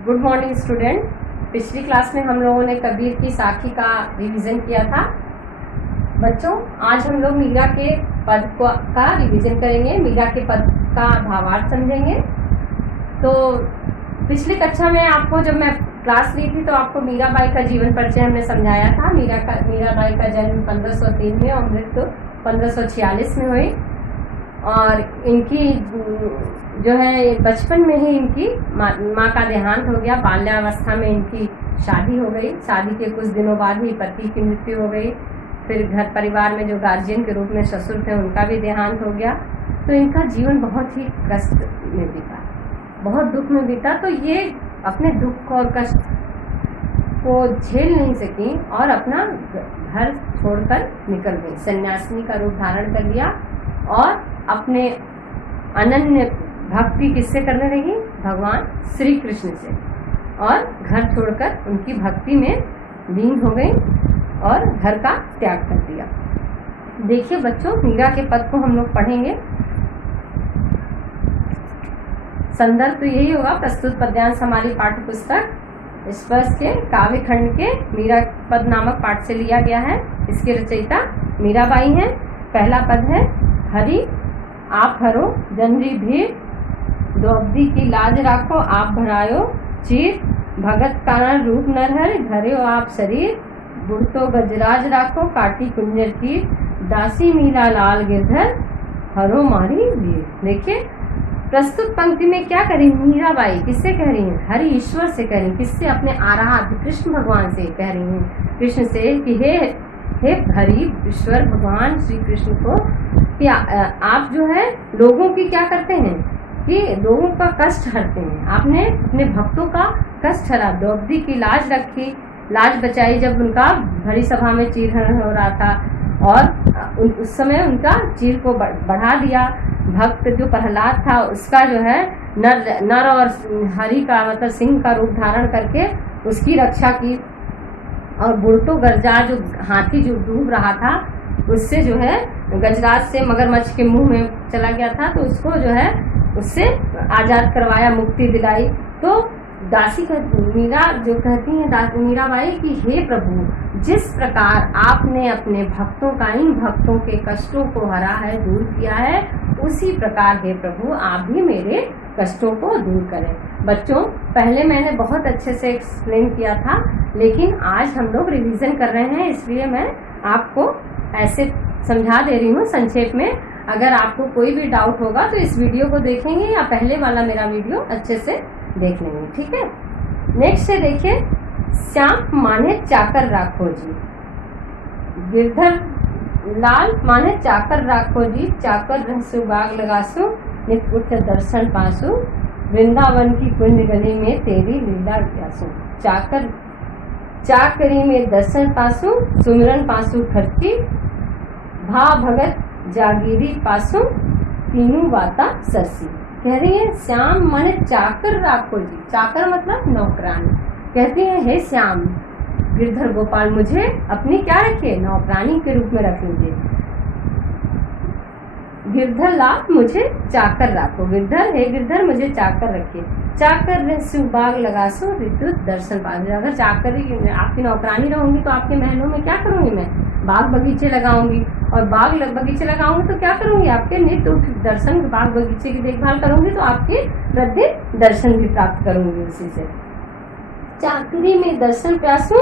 Good morning student. पिछली class में हम लोगों ने कबीर की साखी का रिवीजन किया था। बच्चों, आज हम लोग मीरा के पद का रिवीजन करेंगे, मीरा के पद का भावार्थ समझेंगे। तो पिछली कक्षा में आपको जब मैं क्लास ली थी तो आपको मीराबाई का जीवन परिचय हमने समझाया था। मीराबाई का जन्म 1503 में और मृत्यु 1546 में हुई और इनकी जो है बचपन में ही इनकी माँ का देहांत हो गया। बाल्यावस्था में इनकी शादी हो गई। शादी के कुछ दिनों बाद ही पति की मृत्यु हो गई। फिर घर परिवार में जो गार्जियन के रूप में ससुर थे उनका भी देहांत हो गया। तो इनका जीवन बहुत ही कष्ट में बीता, बहुत दुख में बीता। तो ये अपने दुख और कष्ट को झेल नहीं सकी और अपना घर छोड़कर निकल गई। सन्यासिनी का रूप धारण कर लिया और अपने अनन्य भक्ति किससे करने लगी? भगवान श्री कृष्ण से। और घर छोड़कर उनकी भक्ति में लीन हो गई और घर का त्याग कर दिया। देखिए बच्चों, मीरा के पद को हम लोग पढ़ेंगे। संदर्भ तो यही होगा, प्रस्तुत पद्यांश हमारी पाठ्य पुस्तक स्पर्श के काव्य खंड के मीरा पद नामक पाठ से लिया गया है। इसके रचयिता मीराबाई हैं। पहला पद है, हरि आप हरो जनरी भीड़, द्रौपदी की लाज राखो आप भरायो चीर, भगत कारण रूप नरहर धरे आप शरीर, गुड़ तो गजराज राखो काटी कुंजर की, दासी मीरा लाल गिरधर हरो मारी वीर। देखिए प्रस्तुत पंक्ति में क्या करी मीराबाई? किससे कह रही हैं? हरि ईश्वर से कह रही हैं। किससे? अपने आराध्य कृष्ण भगवान से कह रही हैं। कृष्ण से कि हे हरि ईश्वर भगवान श्री कृष्ण को कि आप जो है लोगों की क्या करते हैं कि लोगों का कष्ट हरते हैं। आपने अपने भक्तों का कष्ट हरा, द्रौपदी की लाज रखी, लाज बचाई जब उनका भरी सभा में चीरहरण हो रहा था और उस समय उनका चीर को बढ़ा दिया। भक्त जो प्रहलाद था उसका जो है नर और हरि का मतलब सिंह का रूप धारण करके उसकी रक्षा की। और बुढ़तो गरजा जो हाथी जो डूब रहा था उससे जो है गजराज से मगरमच्छ के मुंह में चला गया था तो उसको जो है उससे आजाद करवाया, मुक्ति दिलाई। तो दासी मीरा जो कहती हैं मीराबाई कि हे प्रभु, जिस प्रकार आपने अपने भक्तों का इन भक्तों के कष्टों को हरा है, दूर किया है, उसी प्रकार हे प्रभु आप भी मेरे कष्टों को दूर करें। बच्चों, पहले मैंने बहुत अच्छे से एक्सप्लेन किया था लेकिन आज हम लोग रिवीजन कर रहे हैं, इसलिए मैं आपको ऐसे समझा दे रही हूँ संक्षेप में। अगर आपको कोई भी डाउट होगा तो इस वीडियो को देखेंगे या पहले वाला मेरा वीडियो अच्छे से देख लेंगे, ठीक है। नेक्स्ट है, देखिए, श्याम माने चाकर राखो जी, गिरधर लाल माने चाकर राखो जी, चाकर रहसु बाग लगासु नित उच्च दर्शन पासु, वृंदावन की कुंज गली में तेरी लीला व्यासु। चाकरी में दर्शन पासु, सुमिरन पासु खर्ची, भा भगत जागीरी पासु, तीनों बाता सरसी। कह रही है श्याम माने चाकर राखो जी, चाकर मतलब नौकरानी। कहती है हे श्याम गिरधर गोपाल, मुझे अपनी क्या रखिए? नौकरानी के रूप में रख लीजिए। गिरधर लाल मुझे चाकर राखो, गिरधर हे गिरधर मुझे चाकर रखिए। चाकर रहसु बाग लगासु विद्युत दर्शन पासु। अगर चाकरी आपकी नौकरानी रहूंगी तो आपके महलों में क्या करूंगी? मैं बाग बगीचे लगाऊंगी और बाग बगीचे लगाऊंगी तो क्या करूंगी? आपके नित्य दर्शन, बाग बगीचे की देखभाल करूंगी तो आपके प्रतिदिन दर्शन भी प्राप्त करूंगी उसी से। चाकरी में दर्शन प्यासू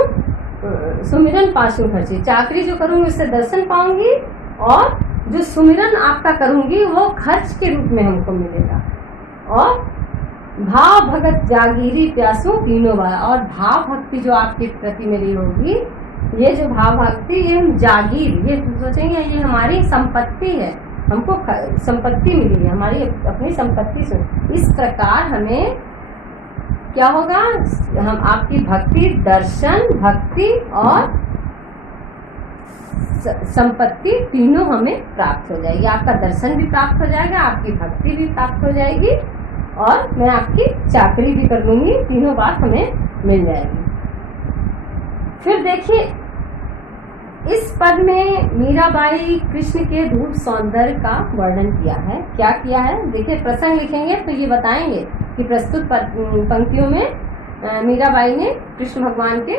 सुमिरन पासु खर्ची। चाकरी जो करूंगी उससे दर्शन पाऊंगी और जो सुमिरन आपका करूंगी वो खर्च के रूप में हमको मिलेगा। और भाव भगत जागीरी प्यासू तीनों बार, और भाव भक्ति जो आपके प्रति मेरी होगी, ये जो भाव भक्ति, ये जागीर, ये सोचेंगे ये हमारी संपत्ति है, हमको संपत्ति मिली है, हमारी अपनी संपत्ति से। इस प्रकार हमें क्या होगा? हम आपकी भक्ति, दर्शन, भक्ति और संपत्ति तीनों हमें प्राप्त हो जाएगी। आपका दर्शन भी प्राप्त हो जाएगा, आपकी भक्ति भी प्राप्त हो जाएगी और मैं आपकी चाकरी भी कर लूंगी, तीनों बात हमें मिल जाएगी। फिर देखिए इस पद में मीराबाई कृष्ण के रूप सौंदर्य का वर्णन किया है। क्या किया है? देखिए प्रसंग लिखेंगे तो ये बताएंगे कि प्रस्तुत पंक्तियों में मीराबाई ने कृष्ण भगवान के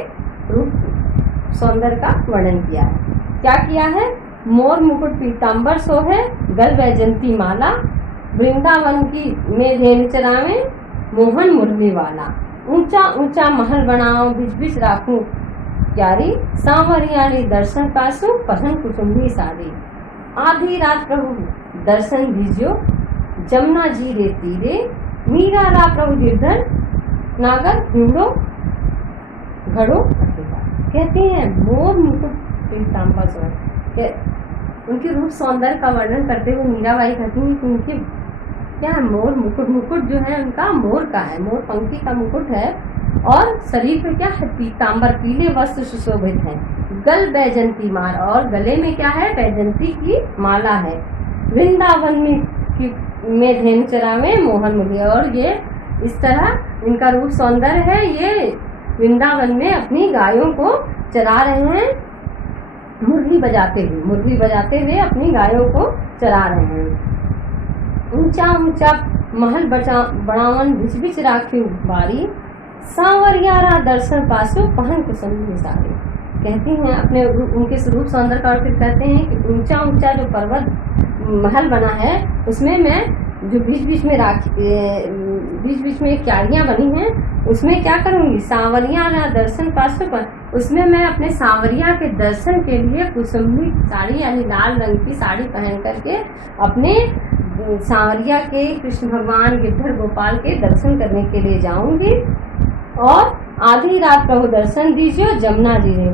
रूप सौंदर्य का वर्णन किया है। क्या किया है? मोर मुकुट पीताम्बर सोहे, गल वैजंती माला, वृंदावन की में धेनु चरावे, मोहन मुरली वाला। ऊंचा ऊंचा महल बनाओ, बिच बिच राखूं प्यारी, सांवरियाणी दर्शन पासु, पहन कुसुम्भी साड़ी। आधी रात प्रभु दर्शन दीजियो, जमुना जी रे तीरे, मीरा रा प्रभु गिरधर नागर हिमड़ो घड़ो अकेला। कहते हैं मोर मुकुट पीताम्बर सोहे, उनके रूप सौंदर्य का वर्णन करते हुए मीराबाई कहती हैं कि उनके क्या है, मोर मुकुट जो है उनका मोर का है, मोर पंखी का मुकुट है, और शरीर पे क्या है, पीताम्बर पीले वस्त्र सुशोभित है। गल बैजंती मार, और गले में क्या है, बैजंती की माला है। वृंदावन में धेनु चरावे मोहन मुरली, और ये इस तरह इनका रूप सौंदर्य है, ये वृंदावन में अपनी गायों को चरा रहे हैं, मुरली बजाते हुए अपनी गायों को चरा रहे हैं। ऊंचा ऊंचा महल बनावन, बिच बिच राखी बारी, सांवरियारा दर्शन पासु, पहन कुसुम्भी साड़ी। कहती हैं अपने उनके रूप सौंदर्य का, और फिर कहते हैं कि ऊंचा ऊंचा जो पर्वत महल बना है, उसमें मैं जो बीच बीच में क्यारियां बनी हैं, उसमें क्या करूंगी, सांवरियारा दर्शन पासु पर, उसमें मैं अपने सांवरिया के दर्शन के लिए कुसुम्भी साड़ी यानी लाल रंग की साड़ी पहन करके अपने सांवरिया के कृष्ण भगवान गिरधर गोपाल के दर्शन करने के लिए जाऊंगी। और आधी रात प्रभु दर्शन दीजिए जमुना जी रे,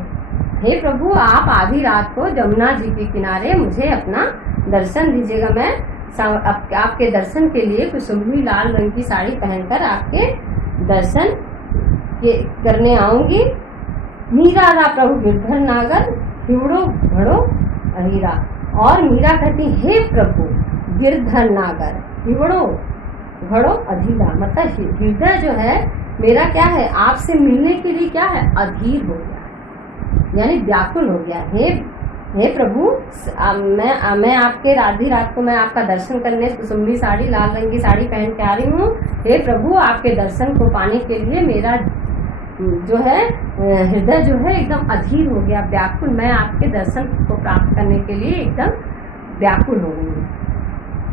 हे प्रभु आप आधी रात को जमुना जी के किनारे मुझे अपना दर्शन दीजिएगा। मैं आपके दर्शन के लिए कुसुम्भी लाल रंग की साड़ी पहनकर आपके दर्शन करने आऊंगी। मीरा रा प्रभु गिरधर नागर, हिमड़ो घड़ो अहीरा। और मीरा कहती, हे प्रभु गिरधर नागर, हिमड़ो घड़ो अधीरा, मतलब हृदय जो है मेरा क्या है, आपसे मिलने के लिए क्या है, अधीर हो गया, यानी व्याकुल हो गया। हे प्रभु मैं आपके आधी रात को मैं आपका दर्शन करने कुसुम्भी साड़ी लाल रंग की साड़ी पहन के आ रही हूँ। हे प्रभु आपके दर्शन को पाने के लिए मेरा जो है हृदय जो है एकदम अधीर हो गया, व्याकुल, मैं आपके दर्शन को प्राप्त करने के लिए एकदम व्याकुल हो गई हूँ।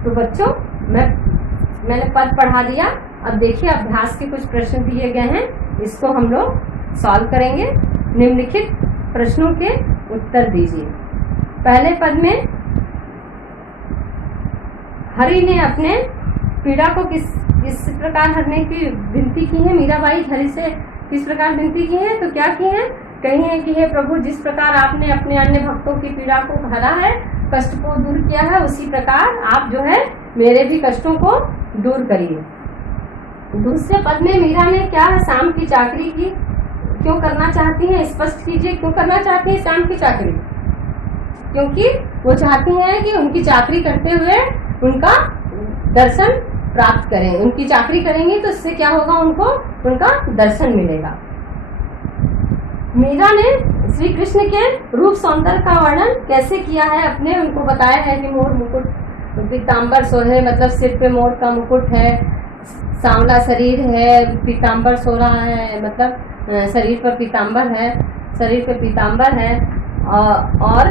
तो बच्चों मैंने पद पढ़ा दिया। अब देखिए अभ्यास के कुछ प्रश्न दिए गए हैं, इसको हम लोग सॉल्व करेंगे। निम्नलिखित प्रश्नों के उत्तर दीजिए। पहले पद में हरि ने अपने पीड़ा को किस प्रकार हरने की विनती की है, मीराबाई हरि से किस प्रकार विनती की है, तो क्या की है, कही है कि हे प्रभु जिस प्रकार आपने अपने अन्य भक्तों की पीड़ा को हरा है, कष्ट को दूर किया है, उसी प्रकार आप जो है मेरे भी कष्टों को दूर करिए। दूसरे पद में मीरा ने क्या है, शाम की चाकरी की क्यों करना चाहती हैं, स्पष्ट कीजिए क्यों करना चाहती हैं शाम की चाकरी। क्योंकि वो चाहती हैं कि उनकी चाकरी करते हुए उनका दर्शन प्राप्त करें, उनकी चाकरी करेंगी तो इससे क्या होगा, उनको उनका दर्शन मिलेगा। मीरा ने श्री कृष्ण के रूप सौंदर्य का वर्णन कैसे किया है, अपने उनको बताया है कि मोर मुकुट पीताम्बर सोहे, मतलब सिर पे मोर का मुकुट है, सांवला शरीर है, पीताम्बर सो रहा है, मतलब शरीर पर पीताम्बर है, शरीर पे पीताम्बर है। और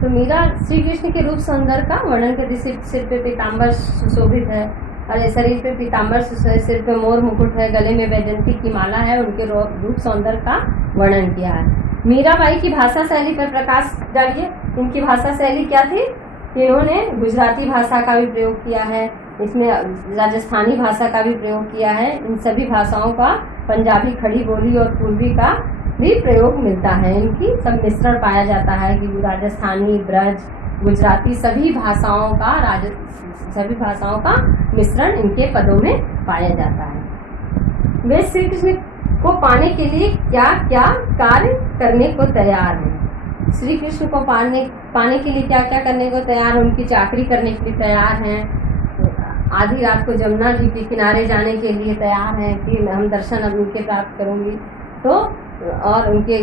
तो मीरा श्री कृष्ण के रूप सौंदर्य का वर्णन करती, सिर पे पीताम्बर सुशोभित है, और शरीर पे पीताम्बर, सिर पे मोर मुकुट है, गले में वैजंती की माला है, उनके रूप सौंदर्य का वर्णन किया है। मीराबाई की भाषा शैली पर प्रकाश डालिए। इनकी भाषा शैली क्या थी, इन्होंने गुजराती भाषा का भी प्रयोग किया है, इसमें राजस्थानी भाषा का भी प्रयोग किया है, इन सभी भाषाओं का, पंजाबी खड़ी बोली और पूर्वी का भी प्रयोग मिलता है, इनकी सब मिश्रण पाया जाता है कि राजस्थानी, ब्रज, गुजराती सभी भाषाओं का मिश्रण इनके पदों में पाया जाता है। वे श्री कृष्ण को पाने के लिए क्या क्या कार्य करने को तैयार हैं, श्री कृष्ण को पाने के लिए क्या क्या करने को तैयार है, उनकी चाकरी करने के लिए तैयार हैं, आधी रात को जमुना जी के किनारे जाने के लिए तैयार हैं कि हम दर्शन अब उनके प्राप्त करूंगी, तो और उनके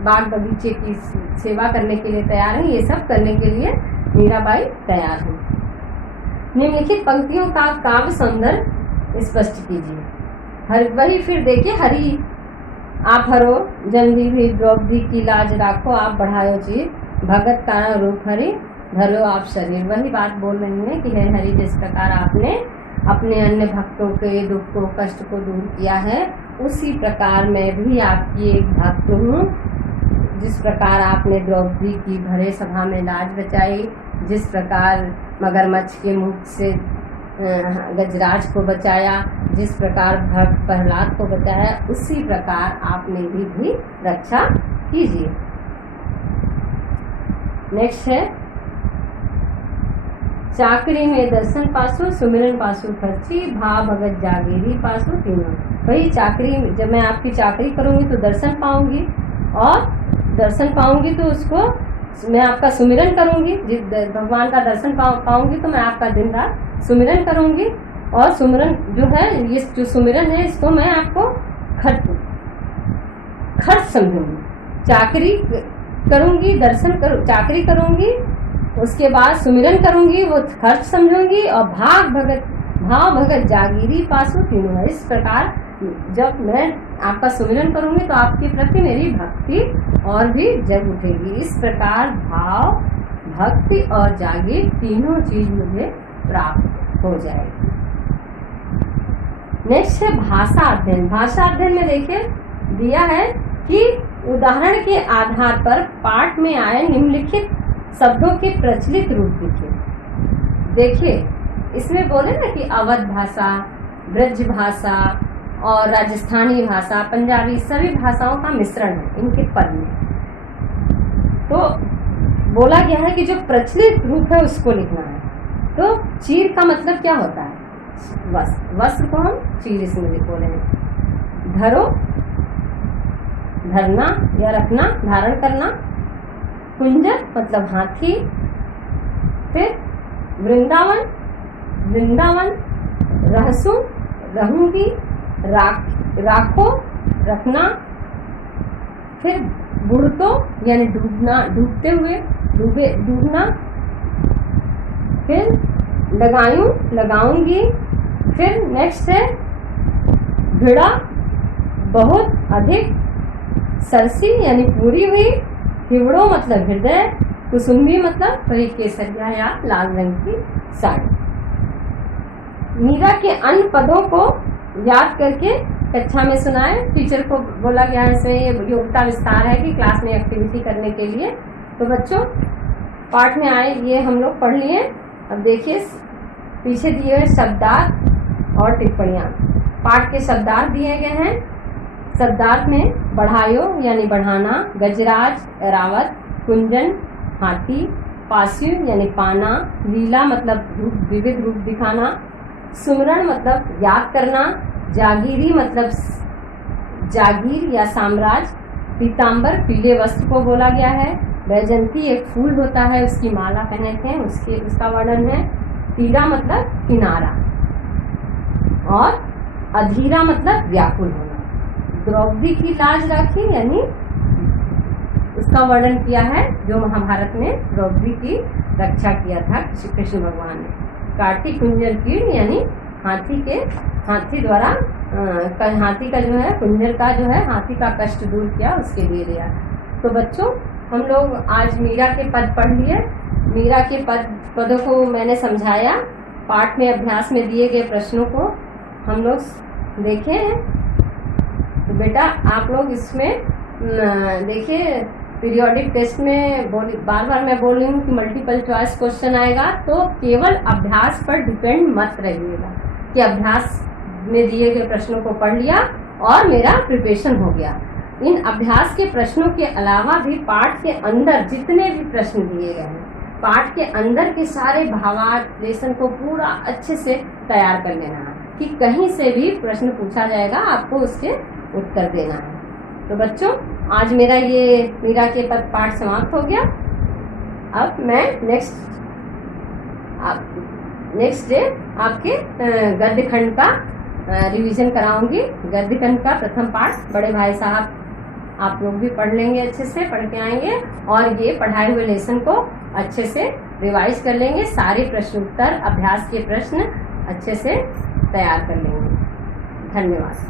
बाग बगीचे की सेवा करने के लिए तैयार हैं, ये सब करने के लिए मीराबाई तैयार हैं। निम्नलिखित पंक्तियों का काव्य सौंदर्य स्पष्ट कीजिए। वही फिर देखिए, हरी आप हरो जंगी भी द्रौपदी की लाज राखो, आप बढ़ायो जी भगत का रूप हरि धरो आप शरीर। वही बात बोल रही है कि हे हरि, जिस प्रकार आपने अपने अन्य भक्तों के दुख को कष्ट को दूर किया है, उसी प्रकार मैं भी आपकी एक भक्त हूँ। जिस प्रकार आपने द्रौपदी की भरे सभा में लाज बचाई, जिस प्रकार मगरमच्छ के मुख से गजराज को बचाया, जिस प्रकार भक्त प्रहलाद को बचाया, उसी प्रकार आप मेरी भी रक्षा कीजिए। नेक्स्ट है, चाकरी में दर्शन पासो सुमिरन पासो खर्ची, भाव भगत जागीरी पासो तीनों। भाई चाकरी, जब मैं आपकी चाकरी करूंगी तो दर्शन पाऊंगी, और दर्शन पाऊंगी तो उसको मैं आपका सुमिरन करूंगी। भगवान का दर्शन पाऊंगी तो मैं आपका दिन रात सुमिरन करूंगी, और सुमिरन जो है, ये जो सुमिरन है इसको मैं आपको खर्च समझूंगी। चाकरी करूंगी, चाकरी करूंगी, उसके बाद सुमिरन करूंगी, वो खर्च समझूंगी, और भाव भगत जागीरी पासो तीनों। इस प्रकार जब मैं आपका सुमिरन करूंगी तो आपके प्रति मेरी भक्ति और भी जग उठेगी। इस प्रकार भाव, भक्ति और जागीर तीनों चीज मुझे प्राप्त हो जाएगी। नेक्स्ट है भाषा अध्ययन। भाषा अध्ययन में देखिए दिया है कि उदाहरण के आधार पर पाठ में आए निम्नलिखित शब्दों के प्रचलित रूप लिखिए। देखिए इसमें बोले ना कि अवध भाषा, ब्रज भाषा और राजस्थानी भाषा, पंजाबी, सभी भाषाओं का मिश्रण है इनके पद में। तो बोला गया है कि जो प्रचलित रूप है उसको लिखना है। तो चीर का मतलब क्या होता है? वस्त्र। वस्त्र को हम चीर इसमें बोले हैं। धरो, धरना या रखना, धारण करना। कुंजर मतलब हाथी। फिर वृंदावन, वृंदावन। रहसू, रहूंगी। राखो, रखना। फिर बुड़तो यानी डूबना, डूबते हुए, डूबना। फिर लगायूं, लगाऊंगी। फिर नेक्स्ट है भिड़ा, बहुत अधिक। सरसी यानी पूरी हुई। हिवड़ो मतलब हृदय। कुसुम्बी मतलब वही केसरिया या लाल रंग की साड़ी। मीरा के अन्य पदों को याद करके कक्षा में सुनाए। टीचर को बोला गया है, इसमें ये योग्यता विस्तार है कि क्लास में एक्टिविटी करने के लिए। तो बच्चों पाठ में आए ये हम लोग पढ़ लिए। अब देखिए पीछे दिए हुए शब्दार्थ और टिप्पणियाँ। पाठ के शब्दार्थ दिए गए हैं। शब्दार्थ में बढ़ायो यानी बढ़ाना, गजराज एरावत, कुंजन हाथी, पास्यु यानी पाना, लीला मतलब विविध रूप दिखाना, सुमरण मतलब याद करना, जागीरी मतलब जागीर या साम्राज्य, पीताम्बर पीले वस्त्र को बोला गया है, वैजंती एक फूल होता है उसकी माला पहनते हैं उसका वर्णन है, तीरा मतलब किनारा, और अधीरा मतलब व्याकुल होना। द्रौपदी की लाज राखी यानी उसका वर्णन किया है जो महाभारत में द्रौपदी की रक्षा किया था श्री कृष्ण भगवान ने। काटी कुंजर कीड़ यानी हाथी द्वारा हाथी का जो है कुंजर का जो है हाथी का कष्ट दूर किया उसके लिए दिया। तो बच्चों हम लोग आज मीरा के पद पढ़ लिए। मीरा के पदों को मैंने समझाया। पाठ में अभ्यास में दिए गए प्रश्नों को हम लोग देखे हैं। तो बेटा आप लोग इसमें देखिए पीरियोडिक टेस्ट में बार मैं बोल रही हूँ कि मल्टीपल चॉइस क्वेश्चन आएगा, तो केवल अभ्यास पर डिपेंड मत रहिएगा कि अभ्यास में दिए गए प्रश्नों को पढ़ लिया और मेरा प्रिपरेशन हो गया। इन अभ्यास के प्रश्नों के अलावा भी पाठ के अंदर जितने भी प्रश्न दिए गए हैं, पाठ के अंदर के सारे भावार्थ को पूरा अच्छे से तैयार कर लेना है कि कहीं से भी प्रश्न पूछा जाएगा आपको उसके उत्तर देना है। तो बच्चों आज मेरा ये मीरा के पद पाठ समाप्त हो गया। अब मैं नेक्स्ट डे आपके गद्य खंड का रिवीजन कराऊंगी। गद्य खंड का प्रथम पाठ बड़े भाई साहब आप लोग भी पढ़ लेंगे, अच्छे से पढ़ के आएंगे और ये पढ़ाए हुए लेसन को अच्छे से रिवाइज कर लेंगे, सारे प्रश्न उत्तर अभ्यास के प्रश्न अच्छे से तैयार कर लेंगे। धन्यवाद।